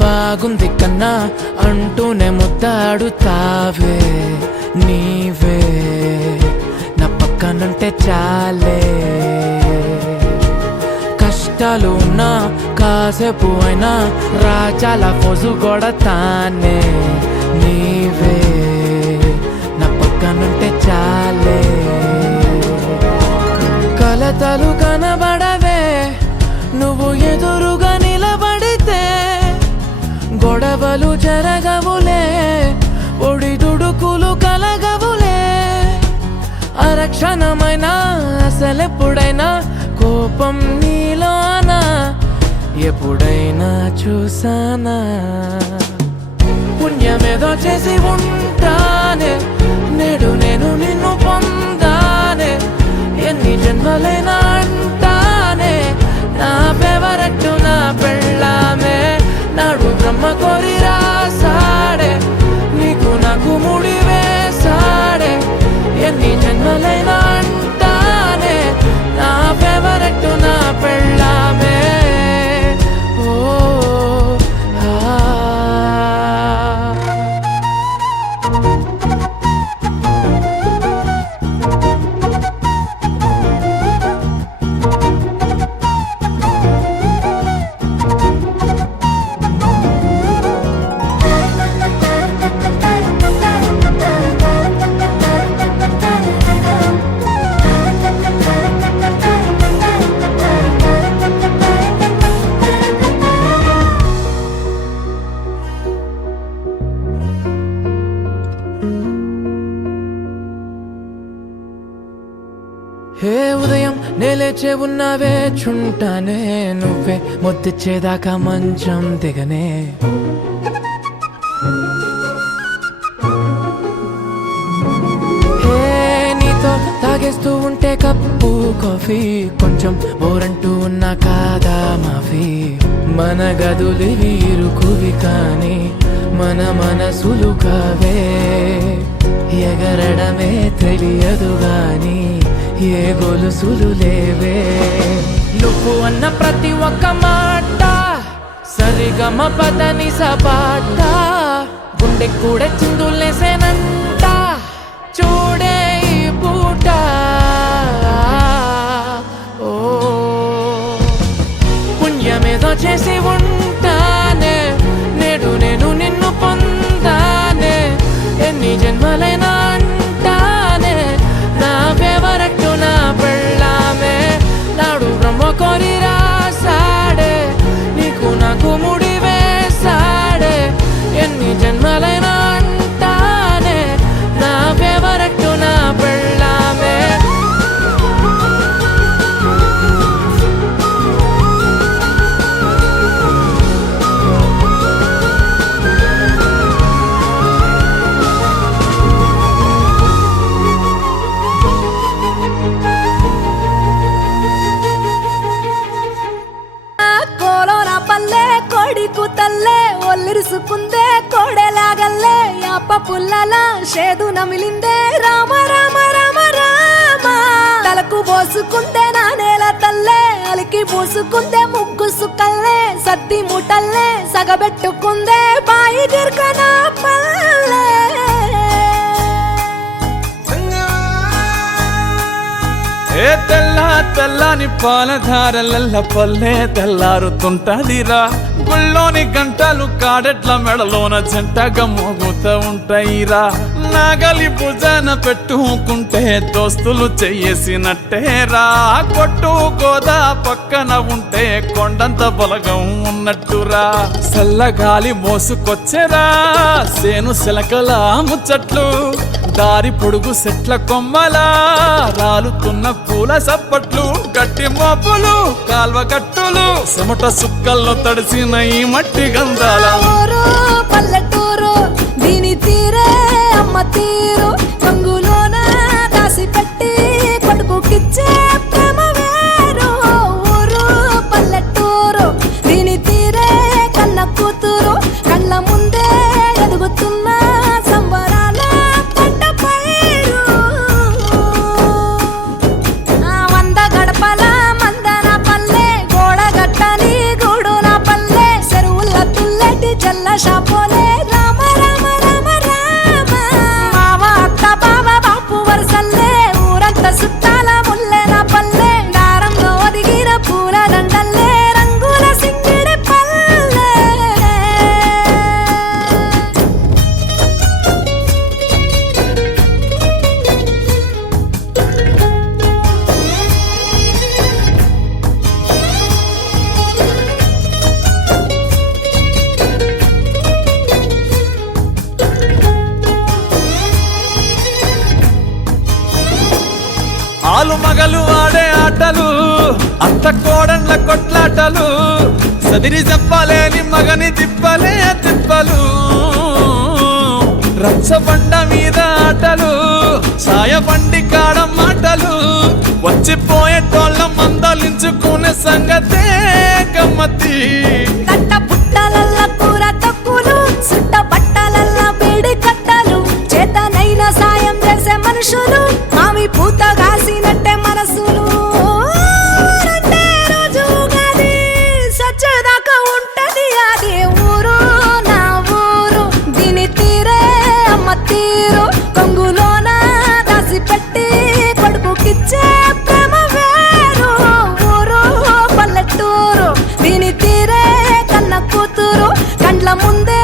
బాగుంది కన్నా అంటూనే ముద్దాడుతావే నీవే నా పక్కనుంటే చాలే కష్టాలు ఉన్నా కాసేపు అయినా రాజాల ఫోజు కొడతానే నీవే నా పక్కనుంటే చాలే కలతలు కనబడవే నువ్వు ఎదురుగా నిలబడితే గొడవలు జరగవులే ఒడిదుడుకులు కలగవులే అరక్షణమైనా అసలెప్పుడైనా కోపం నీలోనా ఎప్పుడైనా చూసానా పుణ్యమేదో చేసి ఉంటానే నేడు నేను నిన్ను పొందానే ఎన్ని జన్మలైనా అంటానే నా ఫేవరెట్ నా పెళ్ళామే నాడు బ్రహ్మ కోరి రాసాడే నీకు నాకు ముడి వేసాడే ఎన్ని జన్మలైనా అంటానే నా ఫేవరెట్ నా పెళ్ళామే ఓ హే ఉదయం నేలేచే ఉన్నావే చుంటానే నువ్వే ముద్దిచ్చేదాకా మంచం దిగనే హే నీతో తాగేస్తూ ఉంటే కప్పు కాఫీ కొంచెం బోరంటూ ఉన్నా కాదా మాఫీ మన గదులివి ఇరుకువి కానీ మన మనసులు కావే ఎగరడమే తెలియదు గాని ఏ గొలుసులు లేవే నువ్వు అన్న ప్రతి ఒక్క మాట సరిగమ పదని సపాట గుండె కూడా చిందులేసేనంట చూడే ఈ పూట ఓ పుణ్యమేదో చేసి ఉంటానే నేడు నేను నిన్ను పొందానే ఎన్ని జన్మలైనా అంటానే నా ఫేవరెట్ నా పెళ్ళామే నాడు బ్రహ్మ కోరి రాసాడే నీకు నాకు ముడి వేసాడే ఎన్ని జన్మలైనా అంటానే నా ఫేవరెట్ నా పెళ్ళామే తల్లే ఒల్లిరుసుకుందే కోడెలాగల్లే యాప పుల్లల షేదు నమిలిందే రామ రామ రామ రామ తలకు పోసుకుందే నా నేల తల్లే అలికి పూసుకుందే ముగ్గు సుక్కల్లే సత్తి ముటల్లే సగబెట్టుకుందే బాయి గిర్కనా పల్లె ఏ తెల్లని పాలధారలల్ల పల్లె తెల్లారుతుంటదిరా గుళ్ళోని గంటలు కాడెట్ల మెడలోన జంటగా మోగుతూ ఉంటాయిరా నాగలి భుజాన పెట్టుకుంటే దోస్తులు చెయ్యేసినట్టేరా కొట్టు గోదా పక్కన ఉంటే కొండంత బలగం ఉన్నట్టురా చల్లగాలి మోసుకొచ్చెరా సేను శిలకల ముచ్చట్లు దారి పొడుగు సెట్ల కొమ్మలా రాలుతున్న పూల సప్పట్లు గట్టి మోపులు కాల్వ కట్టులు చెమట సుక్కల్లో తడిసిన ఈ మట్టి గంధాల పల్లెటూరు దీని తీరే అమ్మ తీరు కంగులోన దాసి పెట్టి కొడుకుకిచ్చే ప్రేమ వేరు ఊరు పల్లెటూరు దీని తీరే కన్న కూతురు కళ్ళ ముందే ఎదుగుతున్న సంబరాల పంట పైరు వంద గడపల మందన పల్లె గోడ గట్టని గూడున పల్లె చెరువుల తుల్లె జల్ల షాపోలే రామ రామ రామ రామ మావ అత్త బావ బాపు వరసల్లే ఊరంతా సుట్టాల ముల్లె నా పల్లె దారంలో ఒదిగిన పూల దండల్లే రంగుల సింగిడి పల్లె ఆలు మగలు ఆడే ఆటలు అత్త కోడన్ల కొట్లాటలు సదిరి చెప్పలేని మగని తిప్పలే తిప్పలు రచ్చబండ మీద ఆటలు సాయబండి కాడ మాటలు వచ్చిపోయేటోళ్ళ మందలించుకునే సంగతే గమ్మతి కట్ట పుట్టలల్ల కూర తక్కులు సుట్ట బట్టలల్ల వేడి కట్టలు చేతనైన సాయం చేసే మనుషులు మామి పూత కాసినట్టే మనసులు రెండే రోజు గది సచ్చేదాకా ఉంటది అది ఊరు నా ఊరు దీని తీరే అమ్మ తీరు కొంగులోన దాసి పెట్టి కొడుకుకిచ్చే ప్రేమ వేరు ఊరు పల్లెటూరు దీని తీరే కన్న కూతురు కండ్ల ముందే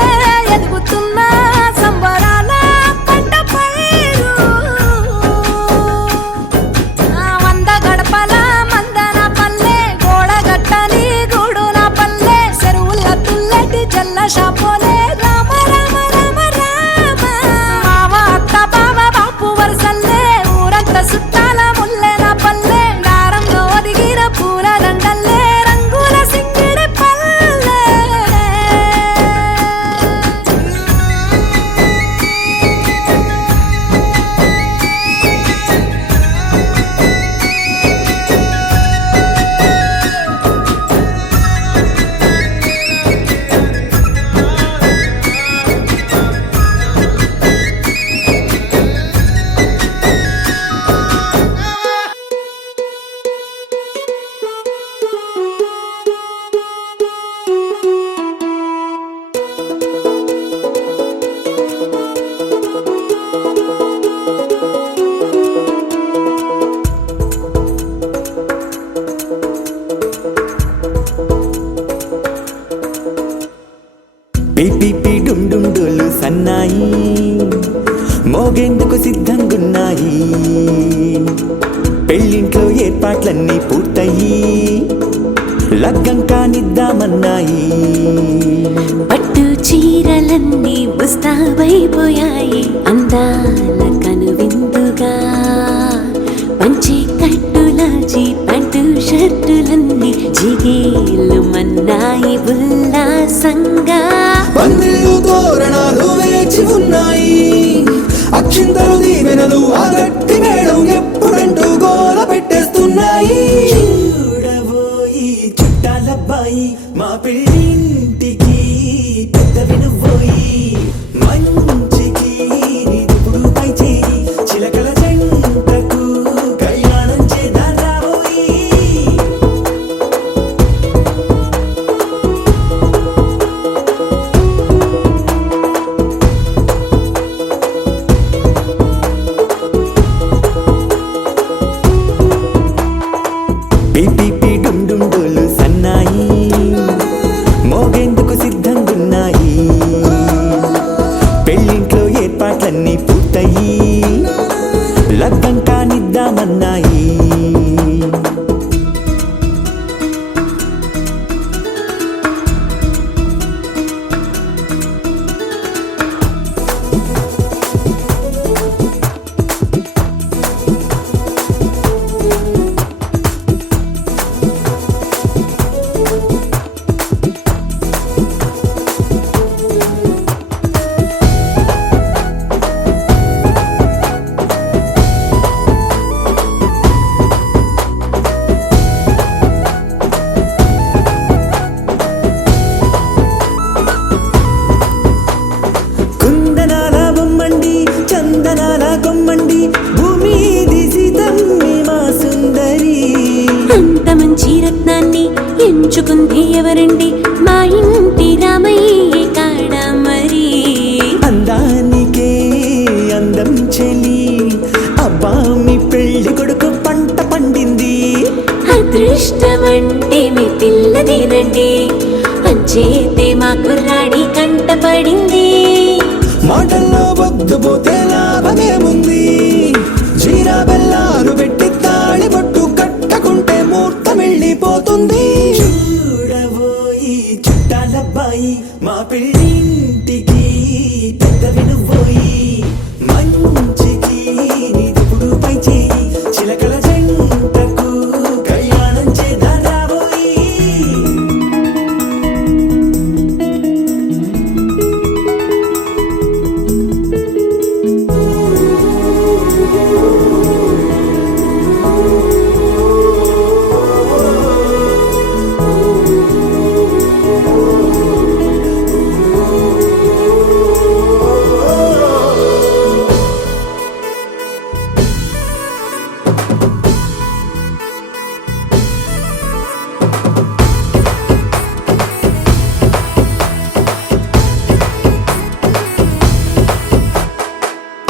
ఎదుగుతున్న సంబరాల పంట పైరు వంద గడపల మందన పల్లె గోడగట్టని గూడు నా పల్లె చెరువుల తుల్లటి జల్ల షాపోలే రామ రామ రామ రామ మావ అత్త బావ బాపు వరసల్లే ఊరంతా సుట్టాల ముల్లె నా పల్లె దారంలో ఒదిగిన పూల దండల్లే రంగుల సింగిడి పల్లె పిపి డుండుండులు సన్నాయి మోగేందుకు సిద్ధంగున్నాయి పెళ్ళింట్లో ఏర్పాట్లన్నీ పూర్తయి లగ్గం కానిద్దామన్నాయి పట్టు చీరలన్నీ ముస్తాబైపోయాయి అందాల కనువిందుగా పంచి కట్టులాచి పంటు షర్టులన్నీ జిగేలు మన్నాయి ఉల్లాసంగా పందిళ్ళు తోరణాలు వేచి ఉన్నాయి అక్షింతలు దీవెనలు ఆ గట్టి మేడం ఎప్పుడంటూ గోల పెట్టేస్తున్నాయి చూడబోయి చుట్టాలబ్బాయి మా పెళ్ళింటికి పెద్ద వినుబోయి మంచికి నిదుపుడు పై చేయి చిలకల జంటకు కళ్యాణం చేద్దాం రాబోయి పిపి డుండుండులు సన్నాయి మోగేందుకు సిద్ధంగున్నాయి పెళ్ళింట్లో ఏర్పాట్లన్నీ పూర్తయి లగ్గం కానిద్దామన్నాయి ఎంచుకుంది ఎవరండి మా ఇంటి రామయ్యే వాడి కంటపడింది. మాటల్లో వద్దుపోతే లాభమేముంది, జీరా బెల్లాలు పెట్టి తాళి బొట్టు కట్టకుంటే ముహూర్తం వెళ్ళిపోతుంది. చూడబోయి చుట్టాలబ్బాయి మా పెళ్ళింటికి పెద్దవి నువ్వోయి, మంచికి నీదిప్పుడు పై చేయి, చిలకల జంటకు కళ్యాణం చేద్దాం రాబోయి.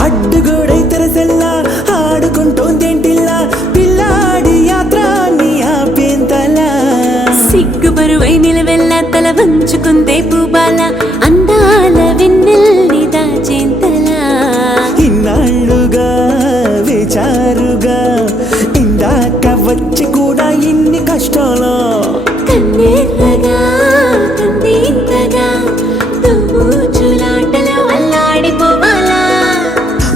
అడ్డుగోడై తెరసెల్లా ఆడుకుంటోందేంటిల్లా, పిల్లాడి యాత్ర నీ ఆపేంతలా. సిగ్గుబరువై నిలవెల్లా తల వంచుకుందే పూబాల, అందాల వెన్నెల్ని దాచేంతలా. ఇన్నాళ్ళుగా వేచారుగా ఇందాక వచ్చి కూడా ఇన్ని కష్టాలా. కన్నెర్రగా కందింతగా తుమ్ముచులాటలో అల్లాడిపోవాలా.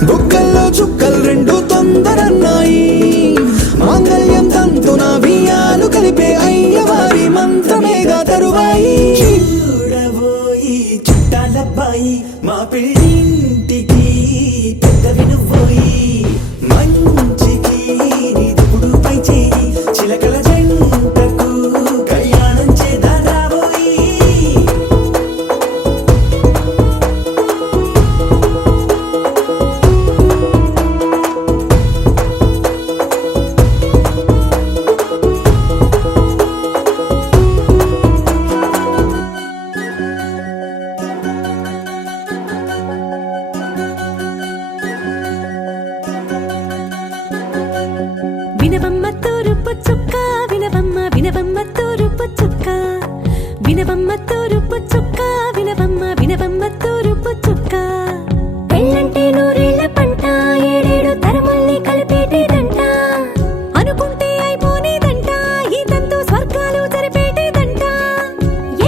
బుగ్గల్లో చుక్కలు రెండు తొందరన్నాయి, మాంగళ్యం తంతున బియ్యాలు కలిపే అయ్యవారి మంత్రమేగా తరువాయి. చూడబోయి చుట్టాలబ్బాయి మా పెళ్ళింటికి పెద్దవి నువ్వోయి, మంచికి నీదిప్పుడు పై చేయి, చిలకల జంటకు కళ్యాణం చేద్దాం రాబోయి. వినవమ్మ తూరుపు చుక్క, వినవమ్మ వినవమ్మ తూరుపు చుక్క, వినవమ్మ తూరుపు చుక్క, వినవమ్మ వినవమ్మ తూరుపు చుక్క. పెళ్ళంటే నూరేళ్ల పంట, ఏడేడు తరముల్ని కలిపేటేదంట, అనుకుంటే అయిపోనేదంట, ఈ తంతు స్వర్గాలు జరిపేటేదంట.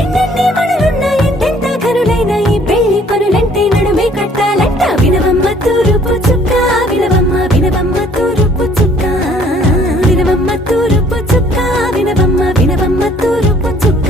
ఎన్నెన్ని మనులున్నా ఎంతెంత కనులైనా ఈ పెళ్లి పనులంటే నడుమే కట్టాలంట. వినవమ్మ తూరుపు చుక్క, వినవమ్మ వినవమ్మ తూరుపు చుక్క, వినవమ్మ తూరుపు చుక్క, వినవమ్మ వినవమ్మ తూరుపు చుక్క.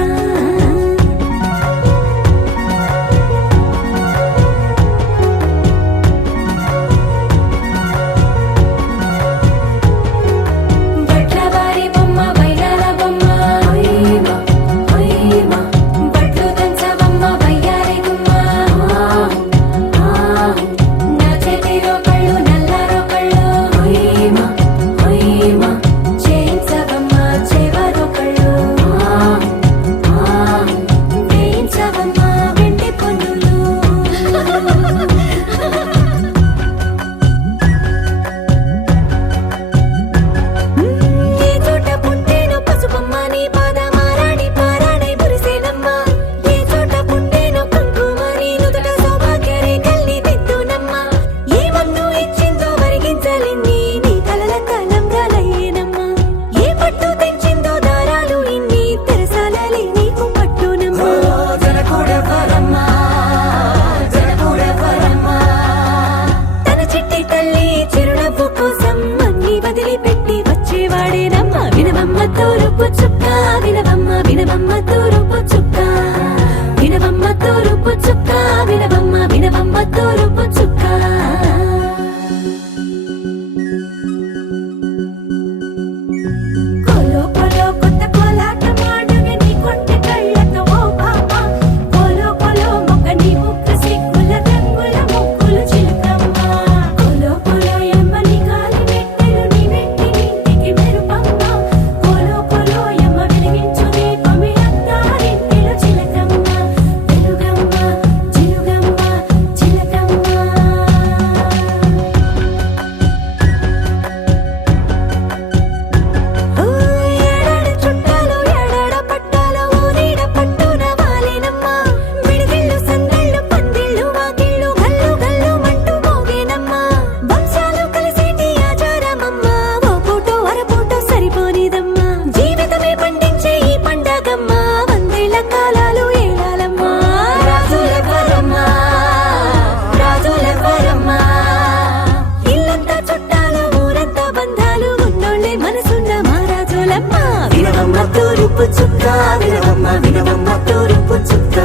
చుక్క వినవమ్మ వినవమ్మ తూరుపు చుక్క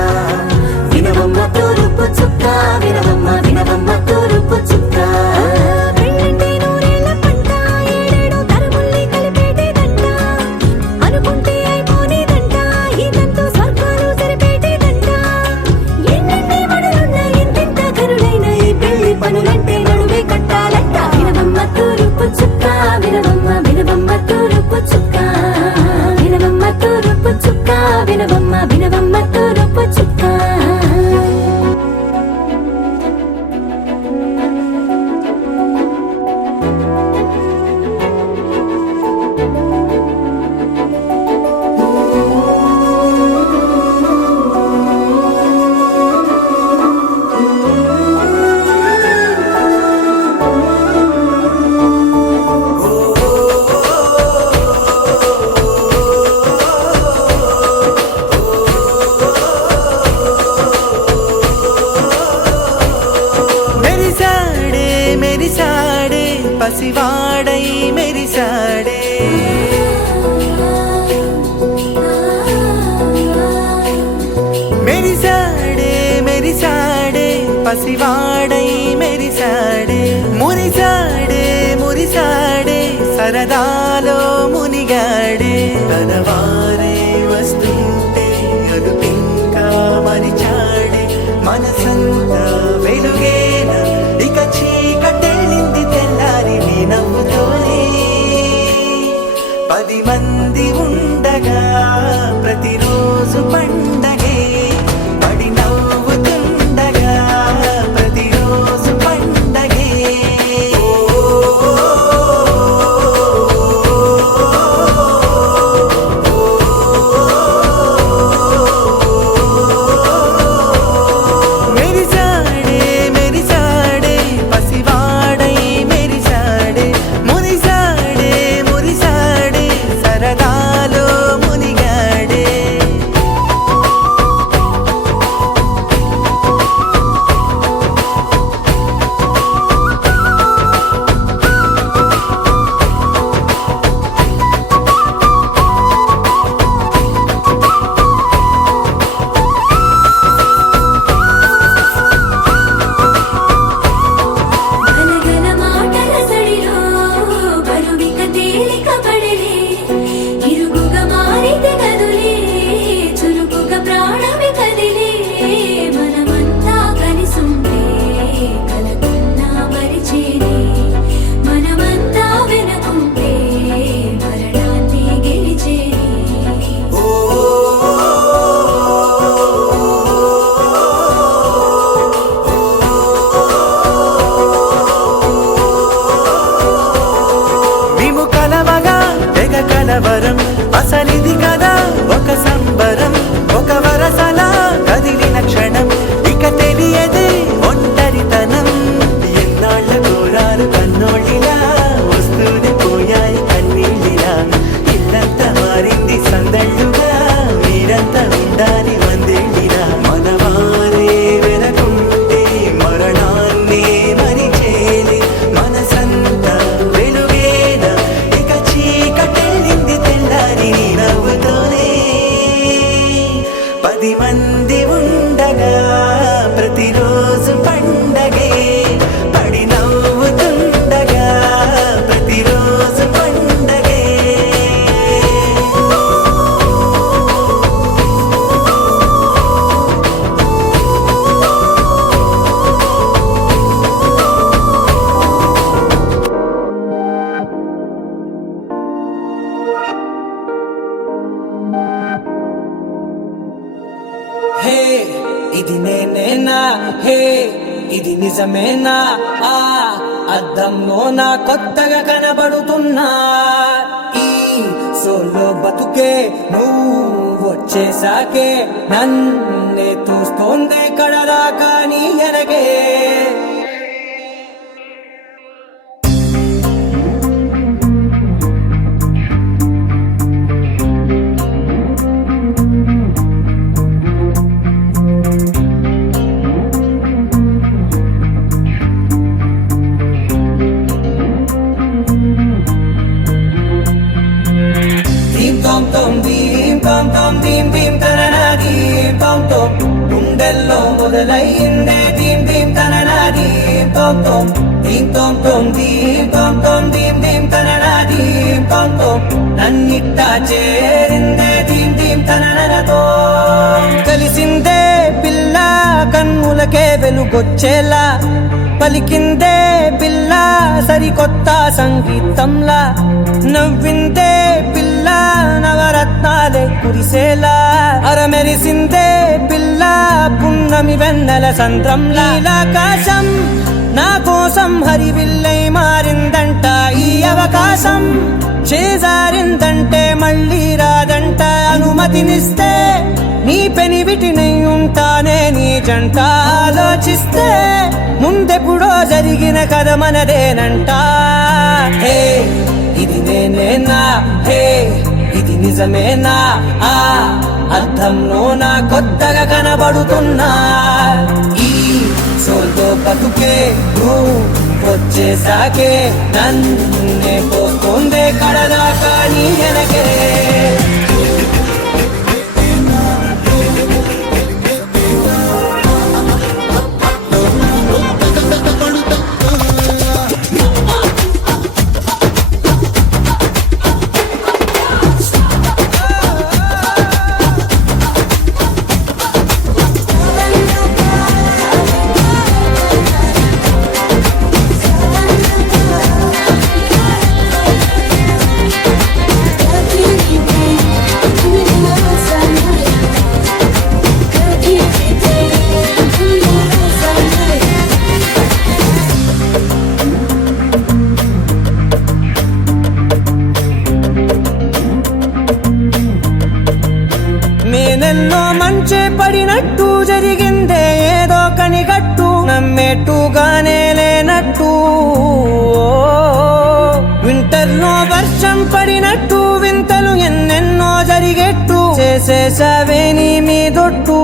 వినవమ్మ తూరుపు చుక్క వినవమ్మ వినవమ్మ తూరుపు చుక్క పెళ్ళంటే నూరేళ్ల పంట, ఏడేడు తరముల్ని కలిపేటేదంట. అనుకుంటే అయిపోనేదంట, ఇదంతా స్వర్గాలు సరిపేటేదంట. ఎన్నెన్ని మడులున్న ఎంతెంత కరులైన ఈ పెళ్లి పనులంటే నడువే కట్టాలంట. వినవమ్మ తూరుపు చుక్క వినవమ్మ వినవమ్మ తూరుపు చుక్క వినవమ్మ తూరుపు చుక్క వినవమ్మ వినవమ్మ తూరుపు చుక్క. మెరిసాడే మెరిసాడే పసివాడై మెరిసాడే మెరిసాడే మెరిసాడే పసివాడై మెరిసాడే మురిసాడే మురిసాడే సరదాలో మునిగాడే తనవారే వస్తుంటే అదుపింకా మరిచాడే మనసంతా వెలుగేన ఇక చీకటెళ్ళింది తెల్లారి నీ నవ్వుతోనే 10 మంది ఉండగా ప్రతిరోజు పండగే పడి నవ్వుతుండగా ప్రతిరోజు పండగే మెరిసాడే మెరిసాడే పసివాడై మెరిసాడే మురిసాడే మురిసాడే సరదాలో మునిగాడే గలగల మాటల సడిలో బరువిక తేలిక పడలే. ఇరుగుగా మారితే కదులే, చురుకుగా ప్రాణమి కదిలే. మనమంతా కలిసుంటే కలకున్నా మరిచేనే. మనమంతా వెనకుంటే మరణాన్ని గెలిచేనే. మేము కలవగా తెగ కలవరం అసలిది కదా ఒక సంబరం ఒక వరసలా కదిలిన క్షణం ఇక తెలియదే ఒంటరితనం ఎన్నాళ్ళ కోరారు కన్నోళ్ళిలా వస్తూనే పోయాయి కన్నీళ్ళిలా ఇల్లంతా మారింది సందళ్ళుగా మీరంతా ఉండాలి వందేళ్ళిలా మనవారే వెనకుంటే మరణాన్నే మరిచేలే మనసంతా వెలుగేన ఇక చీకటెళ్ళింది తెల్లారి నీ నవ్వుతోనే 10 మంది ఉండగా ప్రతిరోజు పండగే పడి నవ్వుతుండగా ప్రతిరోజు పండగే హే ఇది నేనేనా, హే ఇది నిజమేనా, ఆ అద్దంలో నా కొత్తగా కనబడుతున్నా. ఈ సోలో బతుకే నువ్వు వచ్చేసాకే నన్నే చూస్తోందే కడలాగా నీ ఎనగే. dim tom tom గుండెల్లో మొదలయ్యిందే దీం దీం తననా దీం తోం తోం దీం తోం తోం దీం తోం తోం దీం దీం తననా దీం తోం తోం నన్నిట్టా చేరిందే దీం దీం తననతో కలిసిందే పిల్ల కన్నులకే వెలుగొచ్చేలా పలికిందే పిల్ల సరికొత్త సంగీతంలా నవ్విందే పిల్ల నవరత్నాలే కురిసేలా అరమెరిసిందే పిల్ల పున్నమి వెన్నెల సంద్రంలా ఆకాశం నా కోసం హరివిల్లై మారిందంట ఈ అవకాశం చేజారిందంటే మళ్ళీ రాదంట అనుమతినిస్తే నీ పెనివిటినై ఉంటానే నీ జంట ఆలోచిస్తే ముందెప్పుడో జరిగిన కథ మనదేనంట హే ఇది నేనేనా హే ఇది నిజమేనా ఆ అర్థంలో నా కొత్తగా కనబడుతున్నా ఈ సోల్తో బతుకే నువ్వు వచ్చేసాకే నన్నే పోతుందే కడదాకా నీ వెనకే నేనెన్నో మంచే పడినట్టు జరిగిందే ఏదో కనిగట్టు నమ్మేట్టుగానే లేనట్టు వింటర్లో వర్షం పడినట్టు వింతలు ఎన్నెన్నో జరిగేట్టు చేసేసావే నీ మీదొట్టు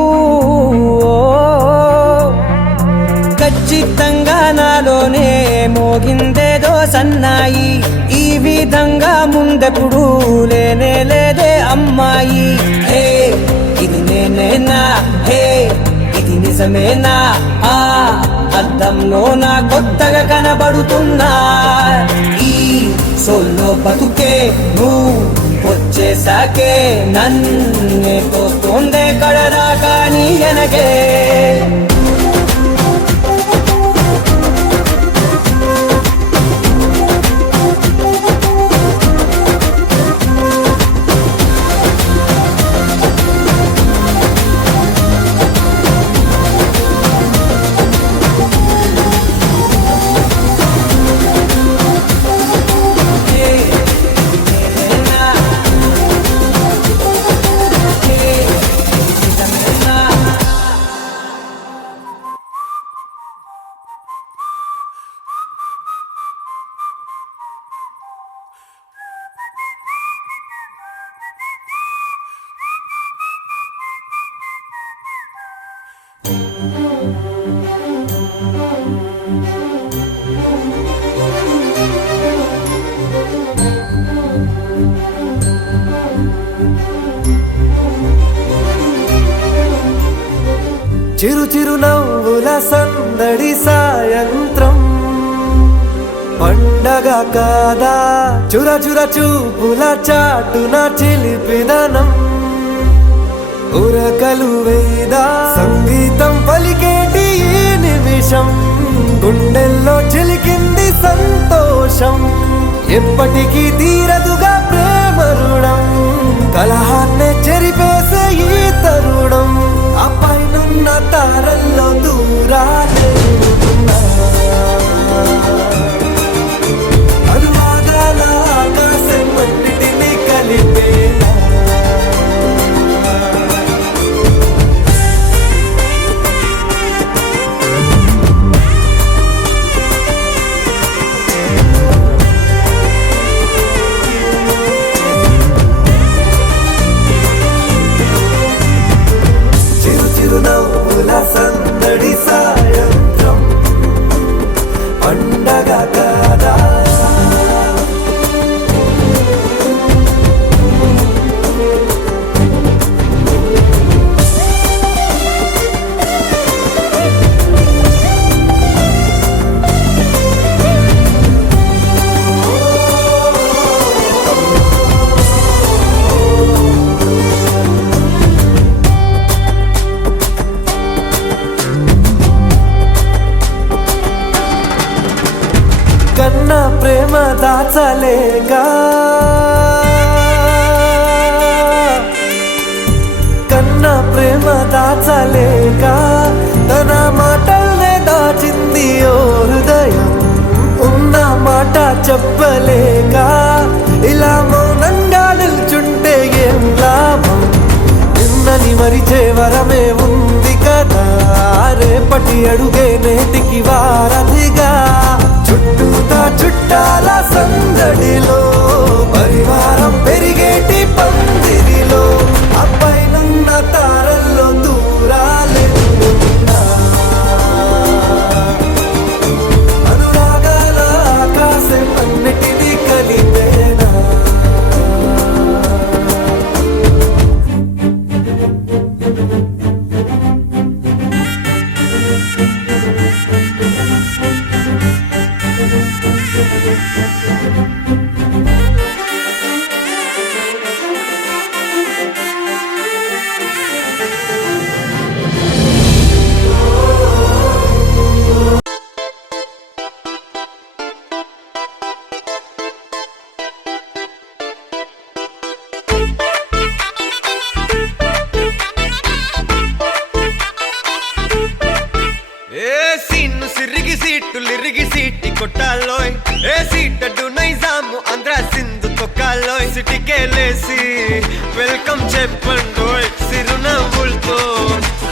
ఖచ్చితంగా నాలోనే మోగిందేదో సన్నాయి ఈ విధంగా ముందెప్పుడు లేనే లేదే అమ్మాయి హే ఇది నేనేనా హే ఇది నిజమేనా ఆ అర్థంలో నా కొత్తగా కనబడుతున్నా ఈ సోల్లో బతుకే నువ్వు వచ్చేసాకే నన్నే తోస్తుందే కడదాకా నీ వెనకే చిరు చిరు నవ్వుల సందడి సాయంత్రం పండగ కాదా చుర చుర చూపుల చాటున చిలిపిదనం ఉరకలు వేదా సంగీతం పలికేటి ఈ నిమిషం గుండెల్లో చిలికింది సంతోషం ఎప్పటికీ తీరదుగా ప్రేమ రుణం కలహాన్నే చెరిపేసే ఈ తరుణం ఆ పైనున్న తారల్లో దూరాలే అనువాదాల ఆకాశం అన్నిటినీ కలిపేలా చిరునవ్వుల సందడి సాయంత్రం పండగ కాదా కన్నా ప్రేమ దాచలేగా కన్నా ప్రేమ దాచలేక తన మాటల్నే దాచింది ఓ హృదయం ఉన్న మాట చెప్పలేక ఇలా మౌనంగా నిల్చుంటే ఏం లాభం నిన్నని మరిచే వరమే ఉంది కదా రేపటి అడుగే నేటికి వారధిగా చుట్టూతా చుట్టాల సందడిలో పరివారం పెరిగేటి పందిరిలో అప్పైనున్న తారల్లో దూరాలెన్నున్నా అనురాగాల ఆకాశం అన్నిటినీ కలిపేనా సిరిగి సీటి కొట్టాలోయ్ ఏ సీటడు నైజాము ఆంధ్ర సింధు తొక్కాలోయ్ సిటీకే లేసి వెల్కమ్ చెప్పండోయ్ సిరునవ్వులతో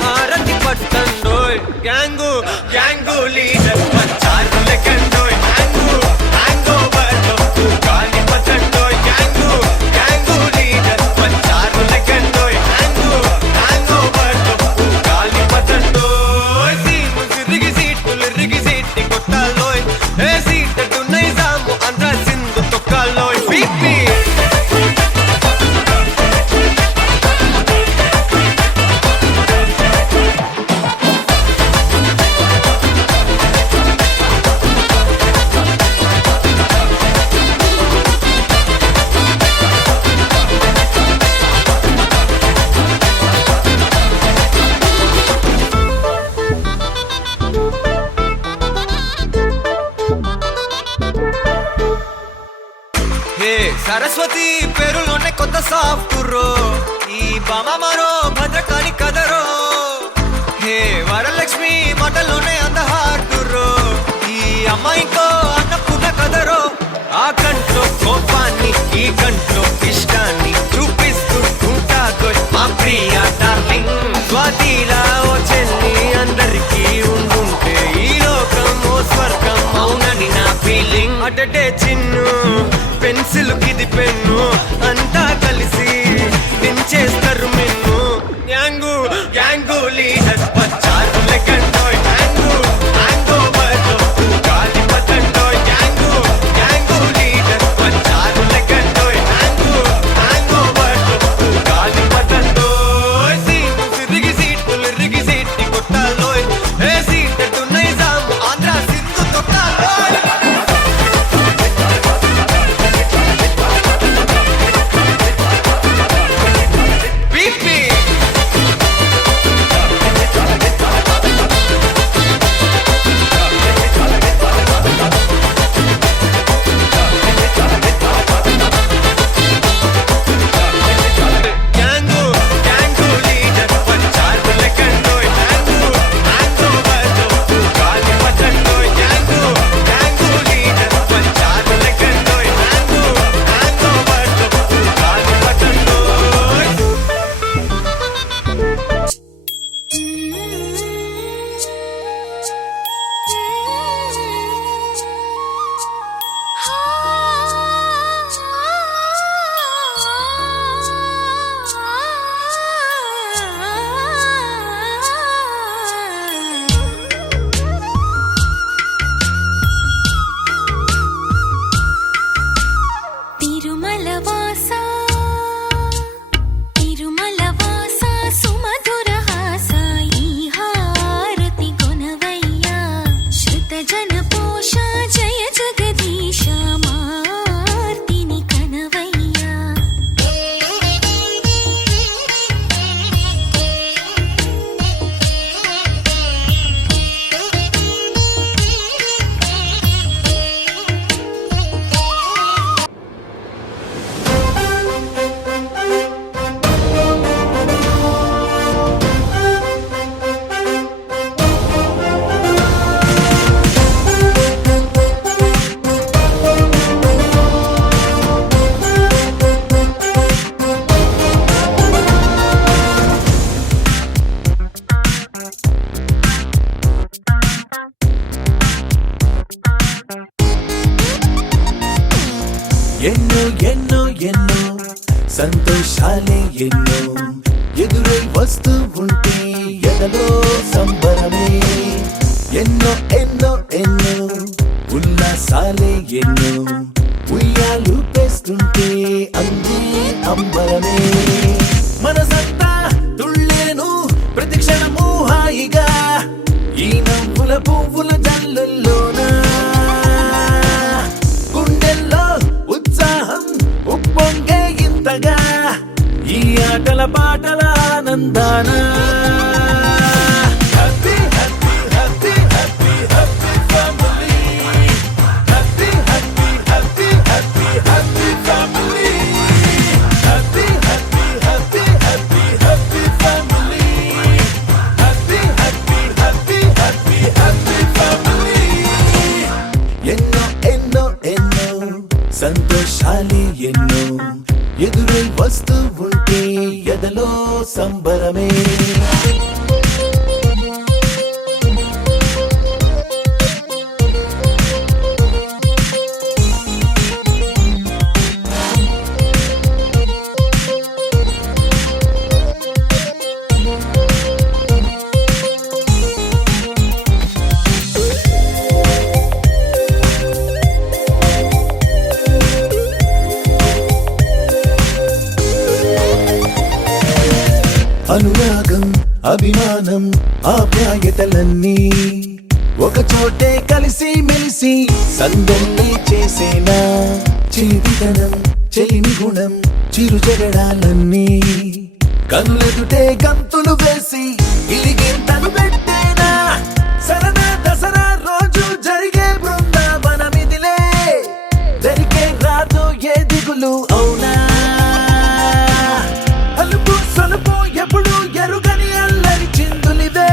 హారతి పట్టండోయ్ గ్యాంగు గ్యాంగు లీడర్ పంచారు లెక్కండోయ్ గ్యాంగు గ్యాంగో బర్లో గాలి పట్టండోయ్ గ్యాంగు గ్యాంగు లీడర్ పంచారు లెక్కండోయ్ గ్యాంగు గ్యాంగో బర్లో గాలి పట్టండోయ్ సీము సిరిగి సీటి కొట్టాలోయ్ ఏ సీటడు నైజాము ఆంధ్ర సింధు తొక్కాలోయ్ బీపీ సరస్వతి పేరులోనే కొత్త సాఫ్ట్ రో ఈ బామ మరో భద్రకాళి కదరో హే వరలక్ష్మి మాటలోనే అందహార్డు రో ఈ అమ్మాయికో అన్నపూర్ణ కదరో ఆ కంట్లో కోపాన్ని ఈ కంట్లో ఇష్టాన్ని చూపిస్తూ ఉంటాదో మా ప్రియ డార్లింగ్ స్వాతిలా ఓ చెల్లి అందరికీ ఉండుంటే ఈ లోకం ఓ స్వర్గం అవునని నా ఫీలింగ్ అటటే చిన్ను పెన్సిల్ కిది పెన్ను అంతా కలిసి దించేస్తారు మెన్ను గ్యాంగు గ్యాంగు లీడర్ వచ్చారు లెక్కండోయ్ గ్యాంగు గ్యాంగో బర్లో గాలి పట్టండోయ్ గ్యాంగు గ్యాంగు లీడర్ వచ్చారు లెక్కండోయ్ గ్యాంగు గ్యాంగో బర్లో గాలి పట్టండోయ్ సీము సిరిగి సీటి కొట్టాలోయ్ ఏ సీటడు నైజాము ఆంధ్ర సింధు తొక్కాలోయ్ ఎన్నో ఎన్నో ఎన్నో సంతోషాలే ఎన్నో ఎదురై వస్తూ ఉంటే ఎదలో సంబరమే ఎన్నో ఎన్నో ఎన్నో ఉల్లాసాలే ఎన్నో ఉయ్యాలు పేస్తుంటే అందే అంబరమే మనసంతా తుళ్ళేను ప్రతి క్షణము హాయిగా ఈ నవ్వుల పువ్వుల జల్లుల్లోనా గుండెల్లో ఉత్సాహం ఉప్పొంగే ఇంతగా ఈ ఆటల పాటల ఆనందాన happy happy happy happy happy family happy happy happy happy happy family happy happy happy happy happy family happy happy happy happy happy family ఎన్నో ఎన్నో ఎన్నో సంతోషాలే ఎన్నో ఎదురై వస్తూ ఉంటే ఎదలో సంబరమే అనురాగం అభిమానం ఆప్యాయతలన్నీ ఒక చోటే కలిసి మెలిసి సందల్లి చేసేనా చేతితనం చెలిమి గుణం చిరు జగడాలన్నీ కనులెదుటే గంతులు వేసి ఇలిగింతలు పెట్టేనా సరదా దసరా రోజు జరిగే బృందావనమిదిలే దరికే రాదు ఏ దిగులు అవునా అలుపు సలుపు ఎప్పుడు ఎరుగని అల్లరి చిందులివే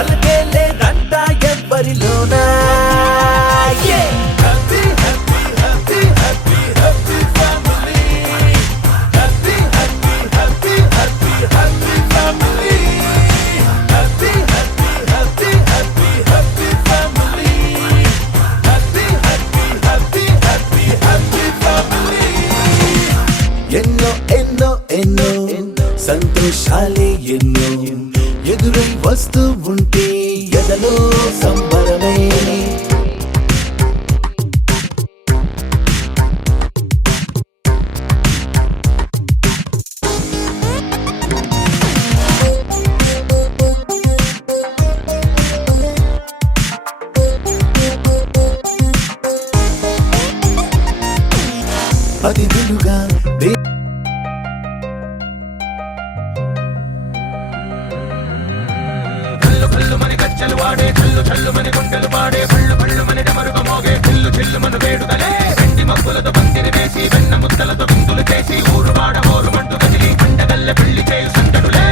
అలకే లేదంట ఎవ్వరిలోనా happy happy happy happy happy family happy happy happy happy happy family happy happy happy happy happy family happy happy happy happy happy family ఎన్నో ఎన్నో ఎన్నో సంతోషాలే ఎన్నో ఎదురై వస్తూ ఉంటే ఎదలో సంబరమే అతిథులుగా మని కచ్చలు వాడే చల్లు చల్లు మని గుండెలు పాడే పళ్ళు పళ్ళు మని డమరుగ మోగే చిల్లు చిల్లు మన వేడుదలే వెండి మబ్బులతో పందిరి వేసి వెన్న ముద్దలతో విందులు చేసి ఊరు వాడ ఊరు మంటు కదిలి పండగల్లె పెళ్లి చేయు సందడులే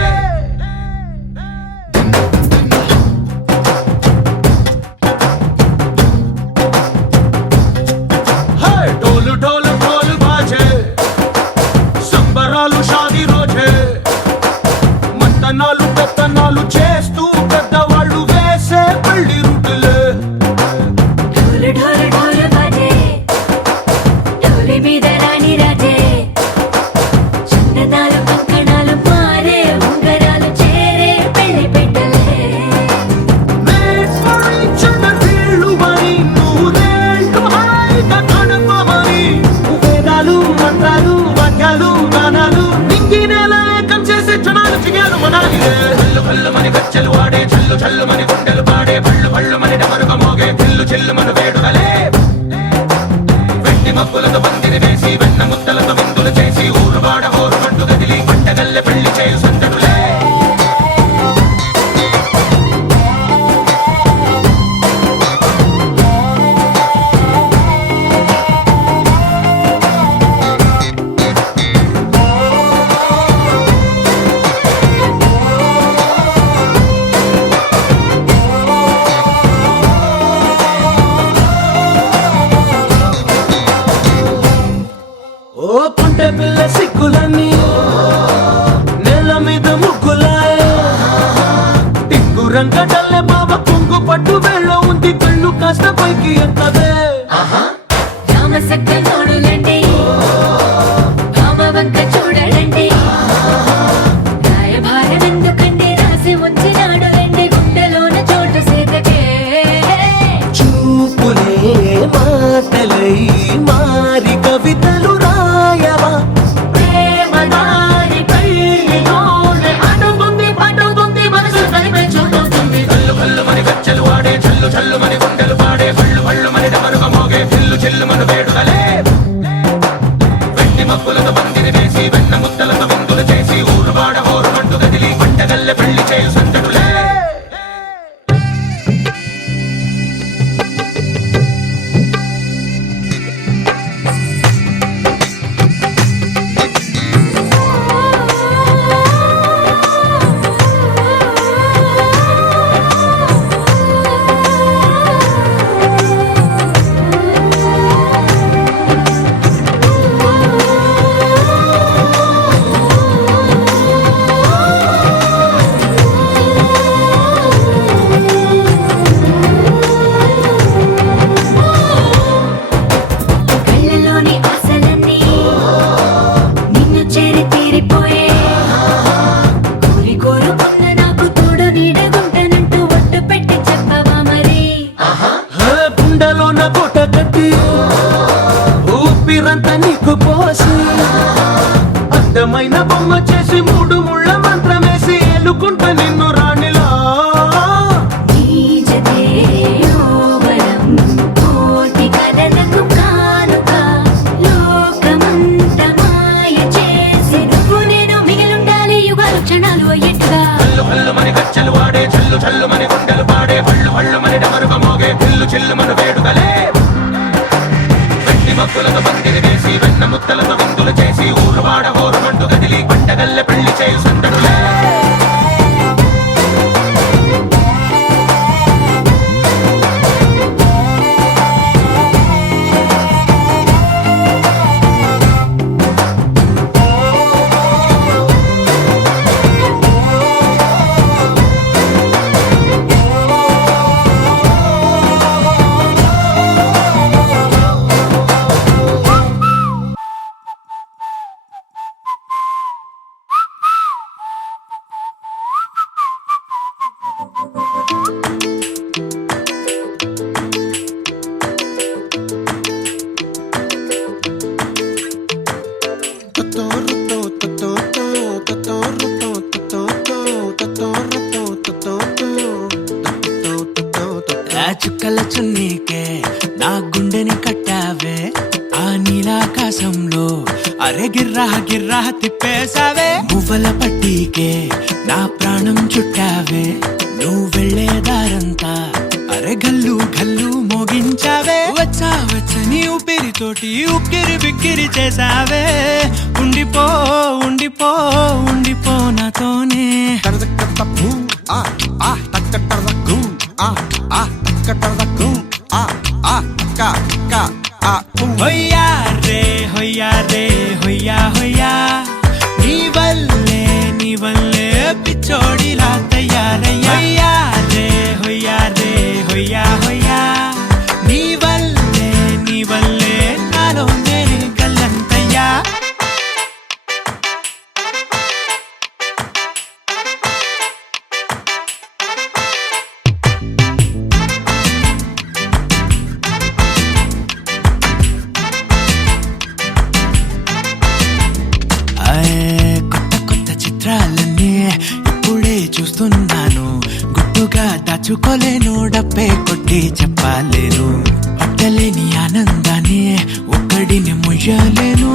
డోలు డోలు డోలు బాజే సంబరాలు షాదీ రోజే మంతనాలు పెత్తనాలు చేస్తూ పెద్దవాళ్ళు వేసే పెళ్లి రుటులే ఢోలు ఢోలు ఢోలు బాజే ఢోలి మీద రాణి రాజే చందనాలు కంకణాలు మారే ఉంగరాలు చేరే పెళ్లి పెట్టలే వేదాలు మంత్రాలు వాక్యాలు గానాలు నింగినేల ఏకం చేసే క్షణాలు చిగాలు మనాలి కళ్ళు కళ్ళు మని గచ్చలు వాడే చల్లు చల్లు మని గుండెలు పాడే పళ్ళు పళ్ళు మని డమరుగ మోగే చిల్లు చిల్లు మన వేడుదలే వెండి మబ్బులతో పందిరి వేసి వెన్న ముద్దలతో విందులు చేసి ఊరు వాడ ఊరు మంటు గదిలి పంటగల్లె పెళ్లి చేయు సందడులే పంట పిల్ల సిక్కులన్నీ నెల మీద ముగ్గులాయ్ టింగు రంగడల్లే బాబా కుంగు పట్టు వేళ్ళ ఉంది కళ్ళు కాస్త పైకి ఎత్తదే రామ సక్క తోడులండి భామ వంక చూడడండి రాయభారం ఎందుకండి రాసి ఉంచినాడు రండి గుండెలోన చోటు సీతకే చూపులే మాటలై మారి కవితలు రాయవా ప్రేమదారి పల్లిలోనే అడుగుంది పట్టుకుంది మనసు కలిపే చూడుతుంది కల్లు కల్లు మని గజ్జలు వాడే చల్లు చల్లు మని గుండెలు పాడే పళ్ళు పళ్ళు మని డమరుగ మోగే చిల్లు చిల్లు మను వేడుదలే వెండి మబ్బులతో పందిరి వేసి వెన్న ముద్దలతో విందులు చేసి ఊరు వాడ హోరు మంటు గదిలి పంటగల్లె పెళ్లి చేయు సందడులే కళ్ళలోని ఆశలన్నీ నిన్ను చేరి తీరిపోయే కోరి కోరుకున్న నాకు తోడు నీడగుంటానంటూ ఒట్టు పెట్టి చెప్పవా మరి గుండెలోన కోట కట్టి ఊపిరంతా నీకు పోసి అందమైన బొమ్మ చేసి మూడు ముళ్ళ మంత్రమేసి ఎలుకుంటా నిన్ను రాణిలా నీజతే యోవరం కోటి కలలకు కానుక లోకమంత మాయ చేసి నువ్వు నేను మిగిలుండాలి యుగాలు క్షణాలు అయ్యట్టుగా కల్లు కల్లు మని గజ్జలు వాడే చల్లు చల్లు మని గుండెలు పాడే పళ్ళు పళ్ళు మని డమరుగ మోగే చిల్లు చిల్లు మను వేడుదలే వెండి మబ్బులతో పందిరి వేసి వెన్న ముద్దలతో విందులు చేసి ఊరు వాడ హోరు మంటు గదిలి పంటగల్లె పెళ్లి చేయు సందడులే ఆ చుక్కల చున్నీకే నా గుండెని కట్టావే ఆ నీలాకాశంలో అరే గిర్రా గిర్రా తిప్పేశావే పువ్వుల పట్టీకే నా ప్రాణం చుట్టావే నువ్వు వెళ్ళే దారంతా అరే గల్లు గల్లు మోగించావే వచ్చా వచ్చని ఊపిరితోటి ఉక్కిరి బిక్కిరి చేసావే ఉండిపో ఉండిపో ఉండిపో నాతోనే హొయ్యా రే హొయ్యా రే హొయ్యా హొయ్యా నీ వల్లే పిచ్చోడిలా తయారయ్యా హొయ్యా రే హొయ్యా హొయ్యా నీ వల్లే నాలో నేనే గల్లంతయ్యా కొత్త చిత్రాలన్నీ ఇప్పుడే చూస్తున్నాను గుట్టుగా దాచుకోలేను డబ్బే కొట్టి చెప్పలేను పట్టలేని ఆనందాన్ని ఒక్కడిని ముయ్యలేను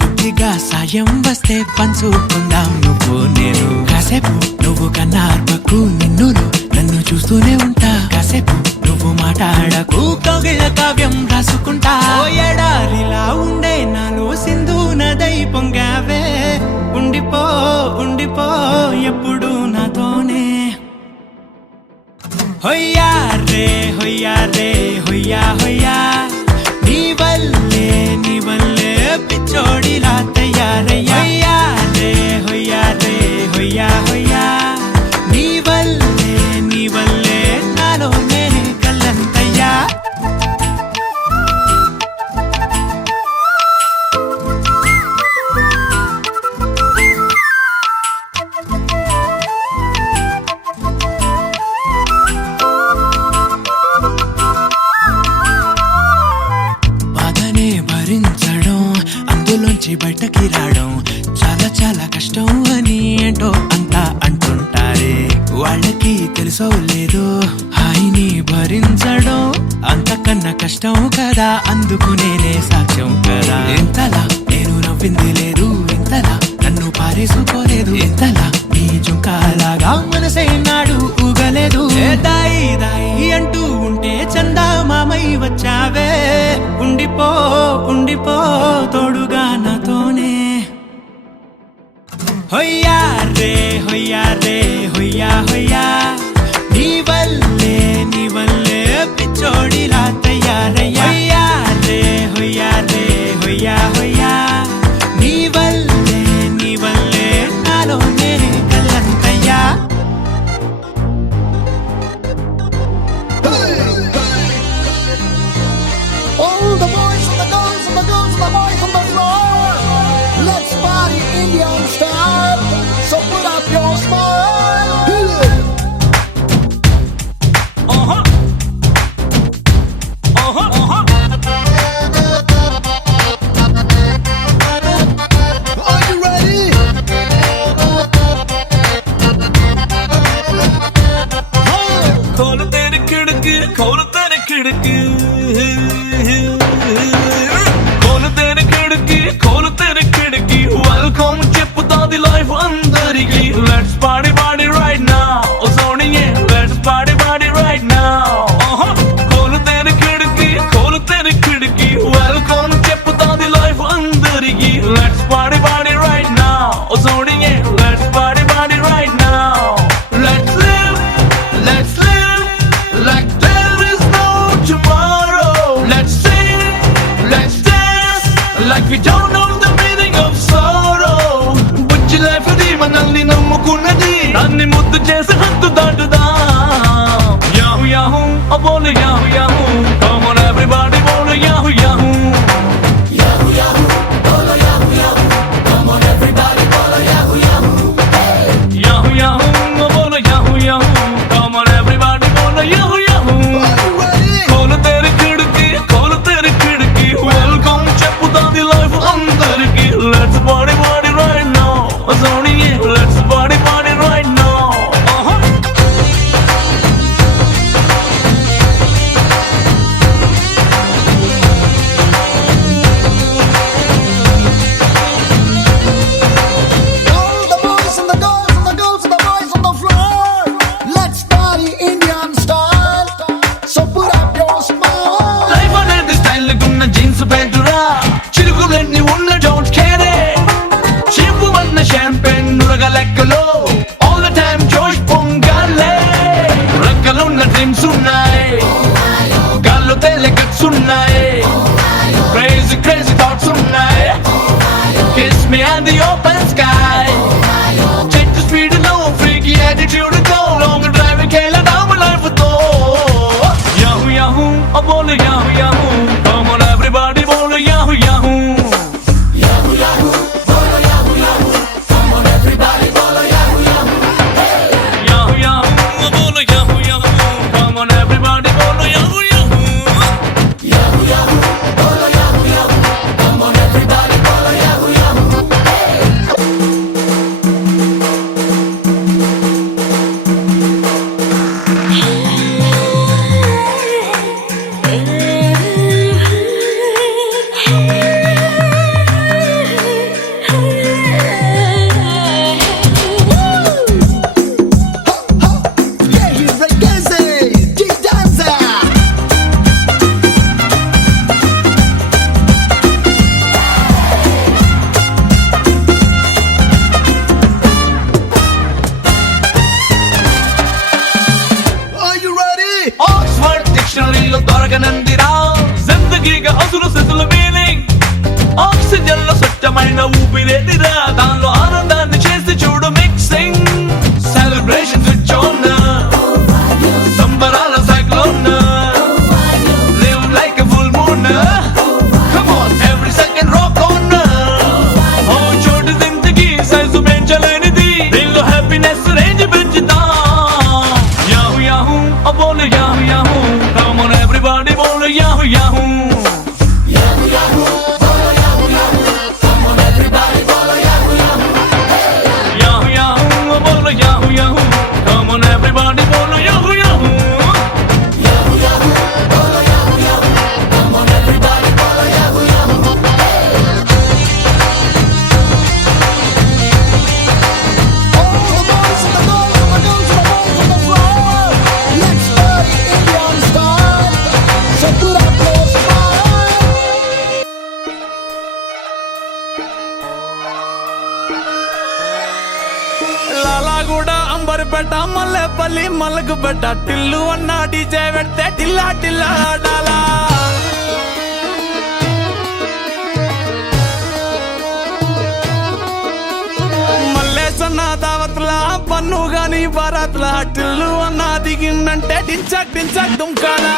కొద్దిగా సాయం వస్తే పంచుకుందాం నువ్వు నేను కాసేపు నువ్వు కన్నార్పకు నిన్నులు నన్ను చూస్తూనే ఉంటా కాసేపు నువ్వు మాట్లాడకు కౌగిళ్ళ కావ్యం రాసుకుంటా ఓ ఎడారిలా ఉండే నాలో సింధు నదై పొంగావే ఉండిపో ఉండిపో ఎప్పుడు నాతోనే హొయ్యా రే హొయ్యా రే హొయ్యా హొయ్యా నీ వల్లే పిచ్చోడిలా తయారయ్యా హొయ్యా రే హొయ్యా హొయ్యా నీ వల్లే నాలో నేనే కల్లంతయ్యా కూసోలేదు హాయిని భరించడం అంతకన్నా కష్టం కదా అందుకు నేనే సాక్ష్యం కదా ఎంతలా నేను నవ్వింది లేదు ఇంతలా నన్ను పారేసుకోలేదు ఎంతలా నీ జుంకాలాగా మనసే నాడు ఊగలేదు దాయి దాయి అంటూ ఉంటే చందా మామై వచ్చావే ఉండిపో ఉండిపో తోడుగా నాతోనే హొయ్యా రే హొయ్యా రే హొయ్యా హొయ్యా నీ వల్లే పిచ్చోడిలా తయారయ్యా హొయ్యా రే హొయ్యా హొయ్యా నీ వల్లే నాలోనే కల్లంతయ్యా All the boys and the girls and the girls and the boys on the floor. Let's party Indian style. So put up your smile. Are you ready? खोल तेरी खिड़की खोल तेरी खिड़की खोल तेरी खिड़की खोल तेरी खिड़की वेलकम చెప్పుతా ది లైఫ్ అందరికి let's party party right now ఓ సోనియే let's party party right now खोल तेरी खिड़की खोल तेरी खिड़की वेलकम చెప్పుతా ది లైఫ్ అందరికి let's party party right now ఓ సోనియే let's party party right now let's live like there is no tomorrow. Let's sing, let's dance like we don't know the meaning of sorrow. Butchi life di manalni nammukunnadi nanni muddu chesi hattu daatuda. Yahoo yahoo, oh bole yahoo yahoo. Come on everybody, bole yahoo yahoo. Yahoo yahoo, bole yahoo yahoo. Come on everybody, bole yahoo yahoo. Yahoo yahoo, oh bole yahoo yahoo. Come on everybody, bole yahoo yahoo. खोल तेरी खिड़की खोल तेरी खिड़की welcome చెప్పుతా the life అందరికి let's party party right now సోనియే let's party party right now All the boys and the girls and the girls and the boys on the floor. Let's party Indian style. So put up your smile. Life అనేది style గున్న jeans ప్యాంటురా చిరుగులన్నీ ఉన్న don't care చెప్పు వన్న champagne నురగ లెక్కలో all the time జోష్ పొంగాలే రెక్కలున్న dreams ఉన్నాయి గాల్లో తేలే cuts ఉన్నాయి క్రేజీ క్రేజీ థాట్స్ ఉన్నాయి kiss me and the open sky check the speed లో ఫ్రీకీ యాటిట్యూడ్ తో లాంగ్ డ్రైవింగ్ కేలదాం లైఫ్ తో Yahoo yahoo, oh bole yahoo yahoo. Come on everybody, bole yahoo yahoo. Yahoo yahoo, bole yahoo yahoo. Come on everybody, bole yahoo yahoo. Yahoo yahoo, oh bole yahoo yahoo. Come on everybody, bole yahoo yahoo. Yahoo yahoo, bole yahoo yahoo. Come on everybody, bole yahoo yahoo. Yeah, he's reggae, D-dancer. Are you ready? Oxford డిక్షనరీలో దొరకనందిరా జిందగీగా అసలు సెసుల meaning oxygen లో స్వచ్ఛమైన ఊపిరేదిరా దానిలో ఆనందాన్ని చేసి చూడు మిక్సింగ్ సెలబ్రేషన్ స్విచ్ ఆన్ సంబరాల cyclone live like a full moon come on every second rock on ఓ చోటు జిందగీ సైజు పెంచలేనిది దీనిలో హ్యాపీనెస్ రేంజ్ పెంచుతా Yahoo yahoo, oh bole yahoo yahoo. Come on everybody, bole yahoo yahoo. Yahoo yahoo, bole yahoo yahoo. Come on everybody, bole yahoo yahoo. Yahoo yahoo, oh bole yahoo yahoo. Come on everybody, bole yahoo. పెట్ట మల్లెపల్లి మల్లకు పెట్ట టిల్లు అన్న DJ పెడితే టిల్లా టిల్లా ఆడాలా మల్లేసన్న దావత్ల పన్ను గాని బారాత్ల టిల్లు అన్న దిగిందంటే టించక్ టించక్ దుంకాలా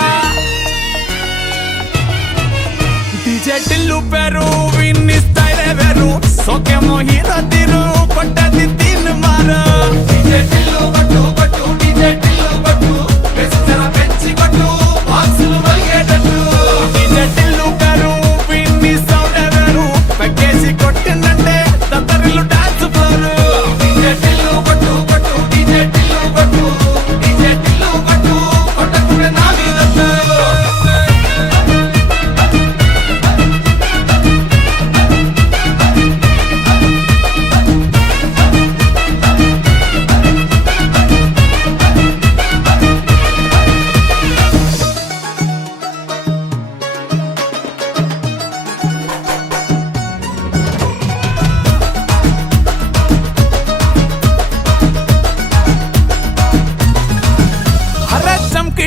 DJ Tillu పేరు విన్ని style వేరు సోకేమో హీరో తీరు పట్టది తీన్ మారు డీజే టిల్లు పట్టు పట్టు డీజే టిల్లు పట్టు వెచ్చన పెంచి కొట్టు బాక్సులు వలిగేటట్టు డీజే టిల్లు పేరు విన్ని సౌండ్ వేరు పెక్కేసి కొట్టిందంటే తత్తరిల్లు డాన్స్ ఫ్లోరు డీజే టిల్లు పట్టు పట్టు డీజే టిల్లు పట్టు డీజే టిల్లు పట్టు కొట్టకునే నా మీదట్టు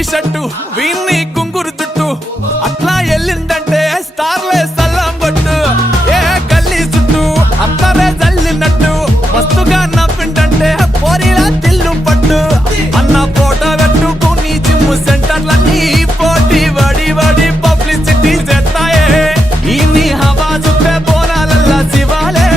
షట్టు వీన్ని కుంగురు చుట్టూ అట్లా ఎల్లిందంటే స్టార్లే సల్లం కొట్టు ఏ గల్లీ చుట్టూ అత్తరే జల్లినట్టు మస్తుగా నవ్విందంటే పోరిలా తిల్లు పట్టు అన్న ఫోటో పెట్టుకుని జిమ్ సెంటర్లన్నీ పోటీ వడి వడి పబ్లిసిటీ చేస్తాయే ఈ హవా చుట్టే బోనాలల్లా శివాలే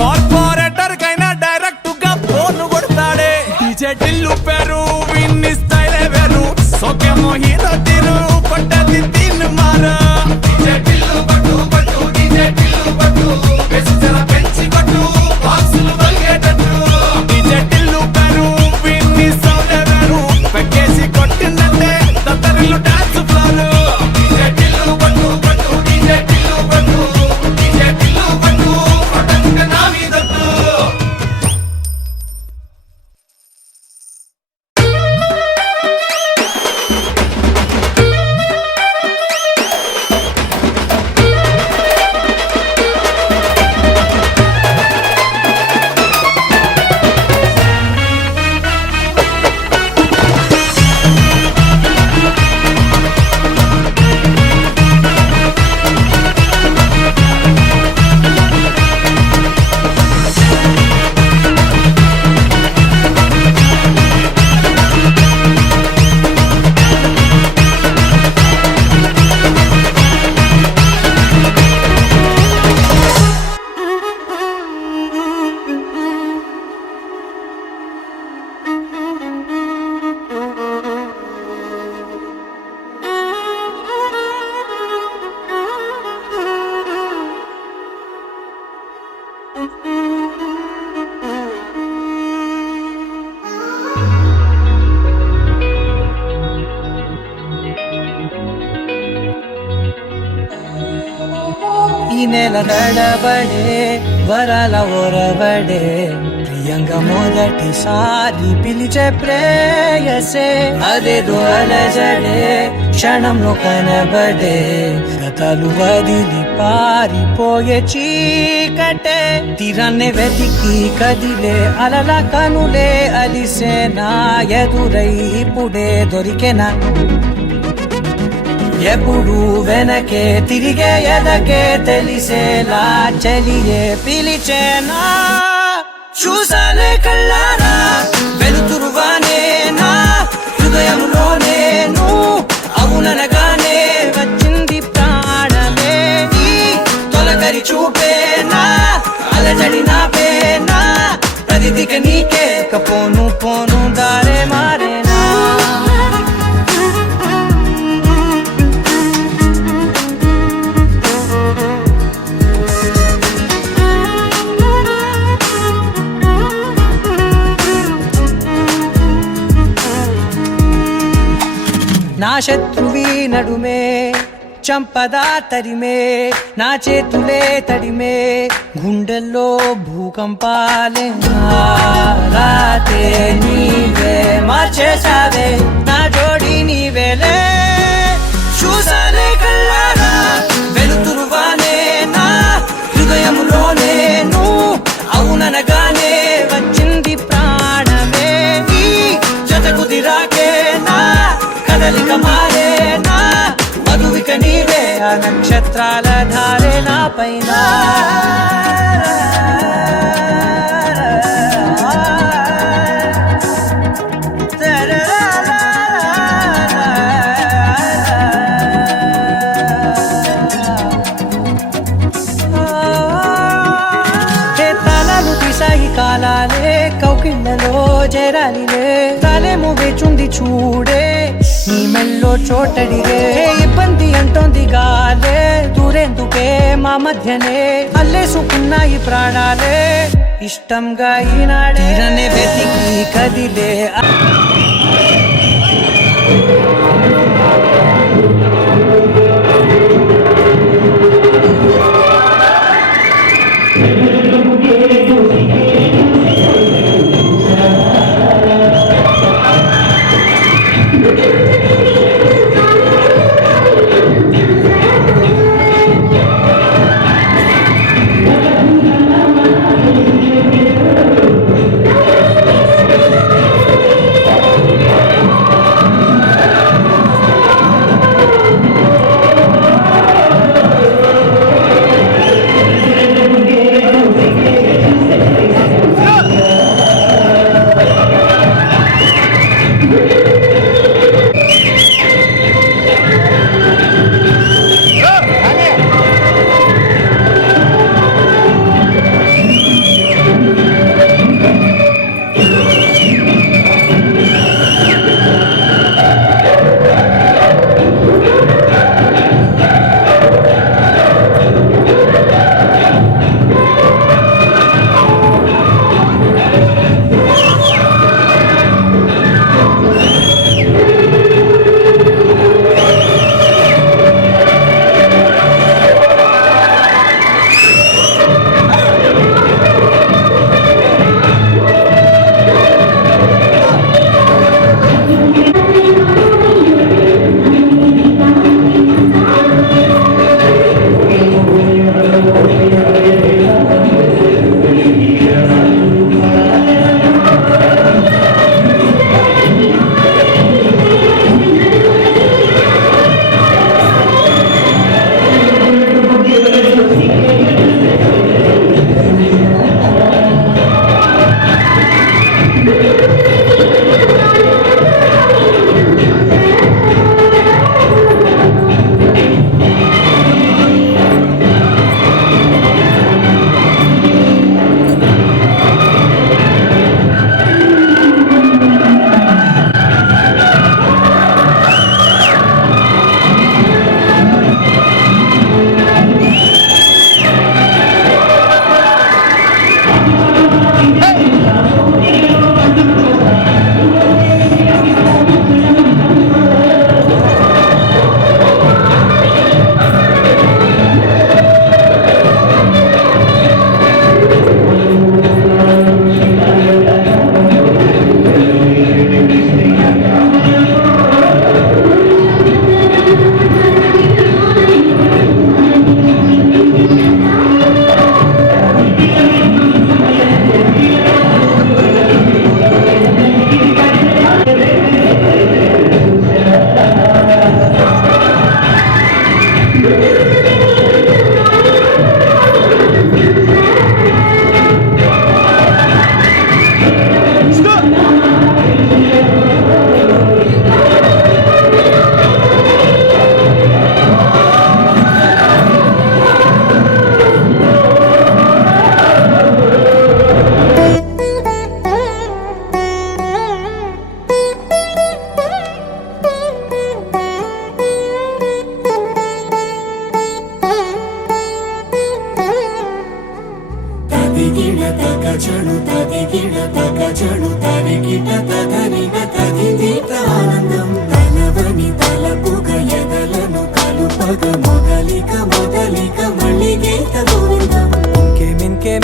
కార్పొరేటర్ కైనా డైరెక్ట్ గా ఫోన్ కొడతాడే డీజే టిల్లు పేరు విన్ని స్టైల్ వేరు సోకేమో హీరో తీరు పట్టది తీన్ మారు డీజే టిల్లు పట్టు పట్టు డీజే టిల్లు పట్టు వెచ్చన పెంచి కొట్టు బాక్సులు వలిగేటట్టు డీజే టిల్లు పేరు విన్ని సౌండ్ వేరు పెక్కేసి కొట్టిందంటే తత్తరిల్లు డాన్స్ ఫ్లోరు డీజే టిల్లు పట్టు పట్టు డీజే టిల్లు పట్టు డీజే టిల్లు పట్టు కొట్టకునే నా మీదట్టు ఈ నెల నడబడే వరాల ఒరబడే ప్రియంగా మొదటిసారి పిలిచే ప్రేయసే అదేదో అలజడే క్షణంలో కనబడే గతాలు వదిలి పారిపోయే చీకటే తీరాన్ని వెతికి కదిలే అలల కనులే అలిసే నా ఎదురై ఇప్పుడే దొరికెనా ఎప్పుడు వెనకే తిరిగే ఎదకే తెలిసేలా చలియే పిలిచేనా చూసాలే కళ్ళారా వెలుతురువానే నా హృదయంలోనే అవుననగానే వచ్చింది ప్రాణమే ఈ తొలకరి చూపేనా అలజడి నాపేనా ప్రతిదిక నీకే పోను పోను దారే మారేనా నా శత్రువి నడుమే చంపదా తరిమే నా చేతులే తడిమే గుండెల్లో భూకంపాలే రాతే నీవే మార్చేసావే నా జోడి నీవేలే చూసాలే కళ్ళారా వెలుతురువానే నా హృదయంలోనే అవుననగానే వచ్చింది ప్రాణమే ఈ నక్షత్రాల ధారే నా పైన కాలాలే కౌకిళ్ళలో చేరాలిలే తాలేమో వేచుంది చూడే నీ మెల్లో చోటడిగే ఇబ్బంది అంటోంది గాలే దూరేందుకే మా మధ్యనే అల్లేసుకున్నాయి ప్రాణాలే ఇష్టంగా ఈనాడే వెతికి కదిలే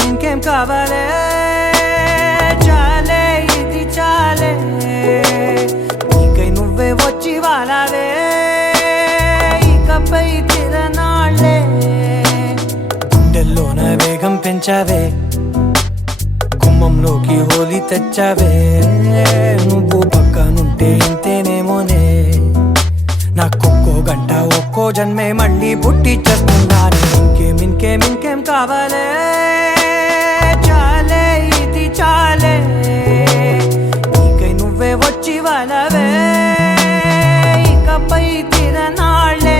ఇంకేం కావాలే చాలే ఇది చాలే నీకై నువ్వే వచ్చి వాలావే ఇకపై తిరనాళ్ళే గుండెల్లోన వేగం పెంచావే గుమ్మంలోకి హోలీ తెచ్చావే నువ్వు పక్కనుంటే ఇంతేనేమోనే నాకొక్కో గంట ఒక్కో జన్మే మళ్ళీ పుట్టి చేస్తున్నాను. ఇంకేం ఇంకేం ఇంకేం కావాలే, చాలే ఇది చాలే, నీకై నువ్వే వచ్చి వాళ్ళవే, ఇకపై తిరనాళ్ళే.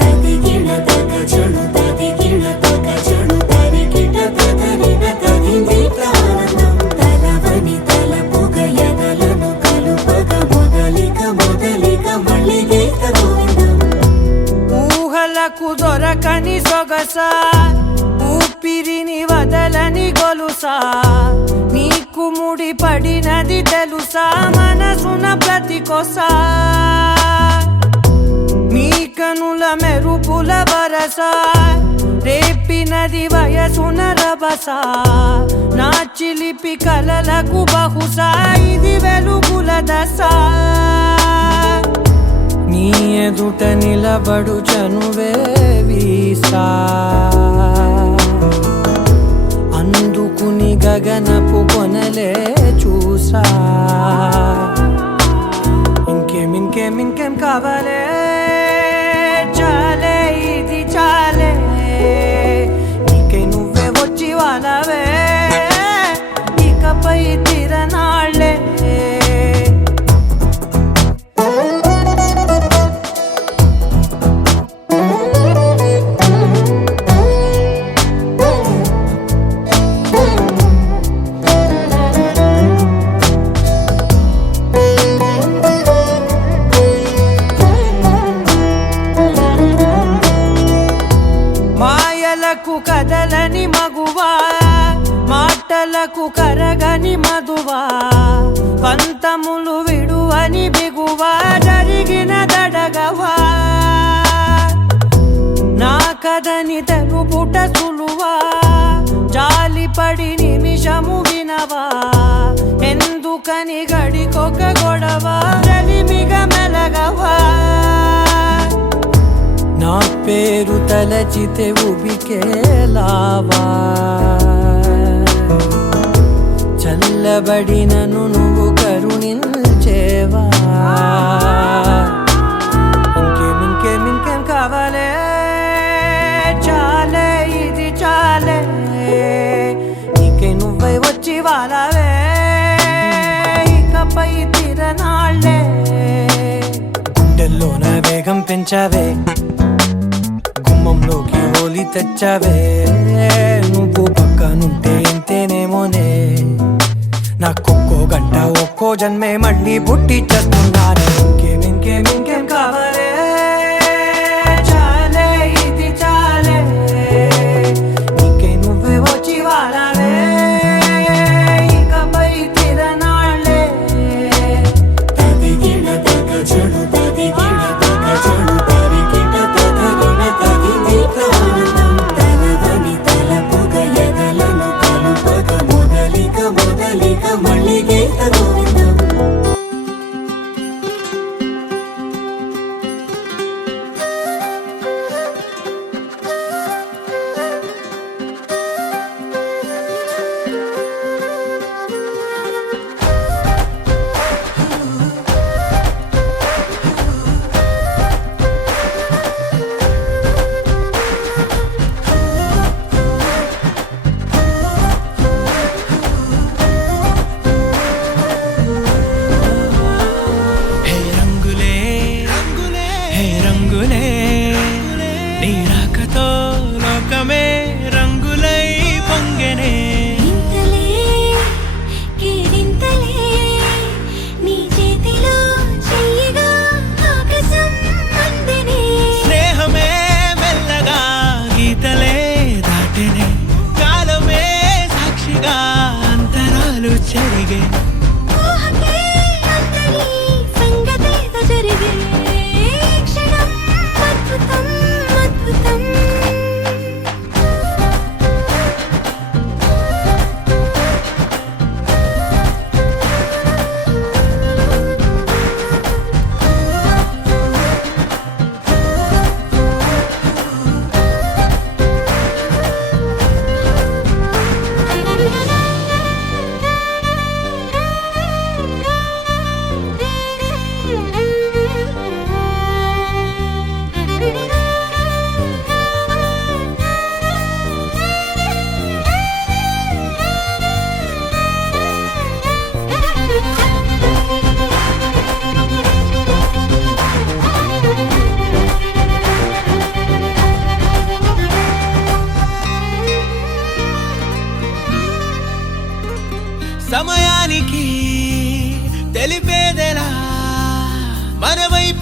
తదిగిన తగ చెడు తదిగిన తగ చెడు తరికిట తదరిన తదిందిట ఆనందం తలవని తలపుగ ఎదలను కలుపగ మొదలిక మొదలిక మళ్ళీ గీత గోవిందం. ఊహలకు దొరకని సొగసా, ఊపిరిని వదలని గొలుసా, నీకు ముడి పడినది తెలుసా మనసున ప్రతి కొసా, నీ కనుల మెరుపుల వరస, రేపినది వయసున రభస, నా చిలిపి కలలకు బహుశా ఇది వెలుగుల దశ. నీ ఎదుట నిలబడు చనువే వీసా, అందుకుని గగనపు కొనలే చూసా. ఇంకేం ఇంకేం ఇంకేం కావాలే, చాలే ఇది చాలే, నీకై నువ్వే వచ్చి వాళ్ళవే, ఇకపై తిరనాళ్ళే. మాయలకు కదలని మగువా, మాటలకు కరగని మధువా, పంతములు విడువని బిగువా, జరిగిన దడగవా, నా కథని తెలుపుట సులువా, జాలిపడి నిమిషము వినవా, ఎందుకని గడికొక గొడవ, రలిమిగ మెలగవా, నా పేరు తలచితే ఉబికేలావా, చల్లబడినను నువ్వు కరుణించేవా. ఇంకేం ఇంకేం ఇంకేం కావాలే, చాలే ఇది చాలే, నీకై నువ్వై వచ్చి వాళ్ళవే, ఇకపై తిరనాళ్ళే. గుండెల్లోన వేగం పెంచావే, గుమ్మంలోకి హోలీ తెచ్చావే, నువ్వు పక్కనుంటే ఇంతేనేమోనే, నాకొక్కో గంట ఒక్కో జన్మే మళ్ళీ పుట్టి చేస్తున్నాను. ఇంకేం ఇంకేం ఇంకేం కావాలే, చాలే ఇది చాలే, నీకై నువ్వే వచ్చి వాళ్ళవే, ఇకపై తిరనాళ్ళే. తదిగిన తగ చెడు తదిగిన తగ చెడు తరికిట తదరిన తదిందిట ఆనందం తలవని తలపుగ ఎదలను కలుపగ మొదలిక మొదలిక మళ్ళీ గీత గోవిందం.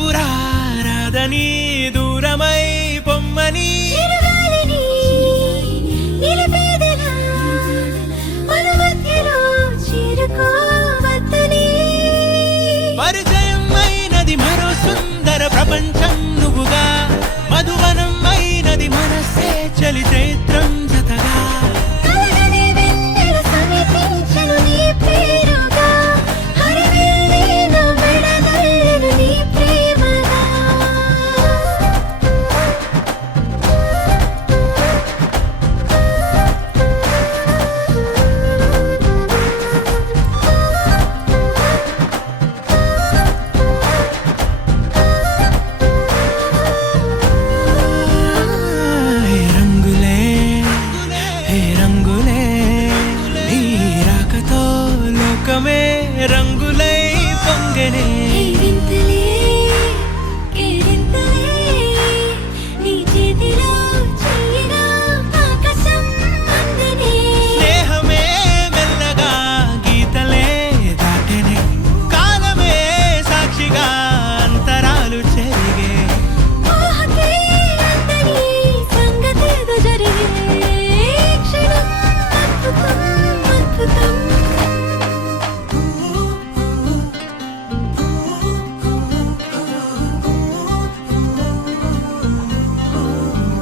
రాదని దూరమై పొమ్మని చిరుగాలిని నిలిపేదెలా మన మధ్యలో చేరుకోవద్దని పరిచయం అయినది మరో సుందర ప్రపంచం నువ్వుగా మధువనం అయినది మనసే చలితే